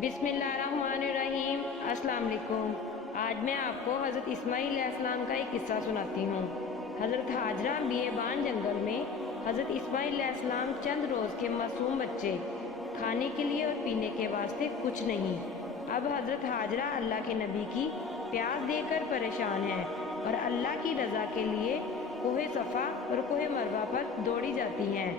बिस्मिल्लाहिर्रहमानिर्रहीम। अस्सलाम वालेकुम। आज मैं आपको हज़रत इस्माईल अलैहिस्सलाम का एक किस्सा सुनाती हूँ। हज़रत हाजरा बियाबान जंगल में हज़रत इस्माईल अलैहिस्सलाम चंद रोज़ के मासूम बच्चे, खाने के लिए और पीने के वास्ते कुछ नहीं। अब हज़रत हाजरा अल्लाह के नबी की प्यास देकर परेशान हैं और अल्लाह की रज़ा के लिए कोहे सफ़ा और कोहे मरवा पर दौड़ी जाती हैं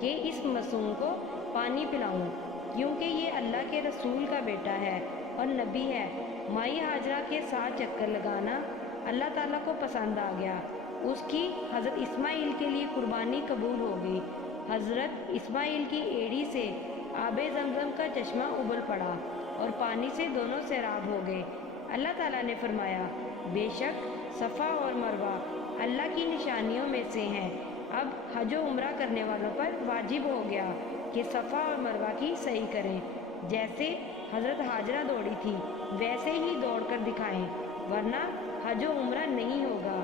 कि इस मासूम को पानी पिलाऊं, क्योंकि ये अल्लाह के रसूल का बेटा है और नबी है। माई हाजरा के साथ चक्कर लगाना अल्लाह ताला को पसंद आ गया। उसकी हज़रत इस्माईल के लिए कुर्बानी कबूल हो गई। हज़रत इस्माईल की एड़ी से आबे ज़मज़म का चश्मा उबल पड़ा और पानी से दोनों सैराब हो गए। अल्लाह ताला ने फरमाया, बेशक सफ़ा और मरवा अल्लाह की निशानियों में से हैं। अब हज व उम्रा करने वालों पर वाजिब हो गया कि सफ़ा और मरवा की सही करें। जैसे हज़रत हाजरा दौड़ी थी वैसे ही दौड़ कर दिखाएं, वरना हज व उम्रा नहीं होगा।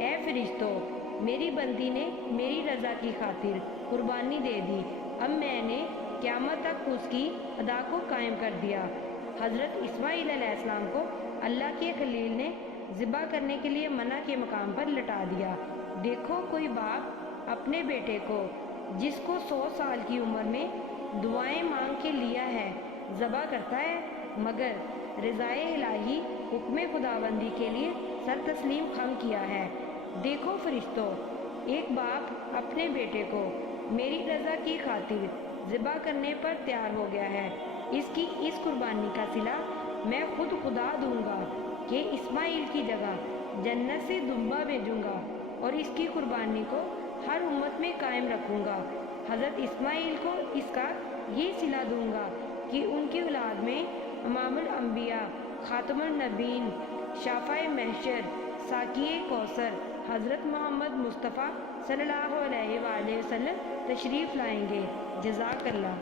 ए फरिश्तों, मेरी बंदी ने मेरी रज़ा की खातिर कुर्बानी दे दी। अब मैंने क़यामत तक उसकी अदा को कायम कर दिया। हज़रत इस्माईल अलैहिस्सलाम को अल्लाह के खलील ने ज़िबा करने के लिए मना के मकाम पर लटा दिया। देखो, कोई बाप अपने बेटे को, जिसको 100 साल की उम्र में दुआएं मांग के लिया है, ज़बा करता है, मगर रज़ाए इलाही हुक्म खुदाबंदी के लिए सर तस्लीम खम किया है। देखो फरिश्तों, एक बाप अपने बेटे को मेरी रज़ा की खातिर ज़िबा करने पर तैयार हो गया है। इसकी इस कुर्बानी का सिला मैं खुद खुदा दूंगा कि इस्माईल की जगह जन्नत से दुम्बा भेजूंगा और इसकी कुर्बानी को हर उम्मत में कायम रखूंगा। हज़रत इस्माईल को इसका ये सिला दूंगा कि उनकी औलाद में इमामुल अंबिया, खातमुन नबीन, शाफ़ाए महशर, साक़िए कौसर हज़रत मोहम्मद मुस्तफ़ा सल्लल्लाहु अलैहि वसल्लम तशरीफ़ लाएंगे। जज़ाकल्लाह।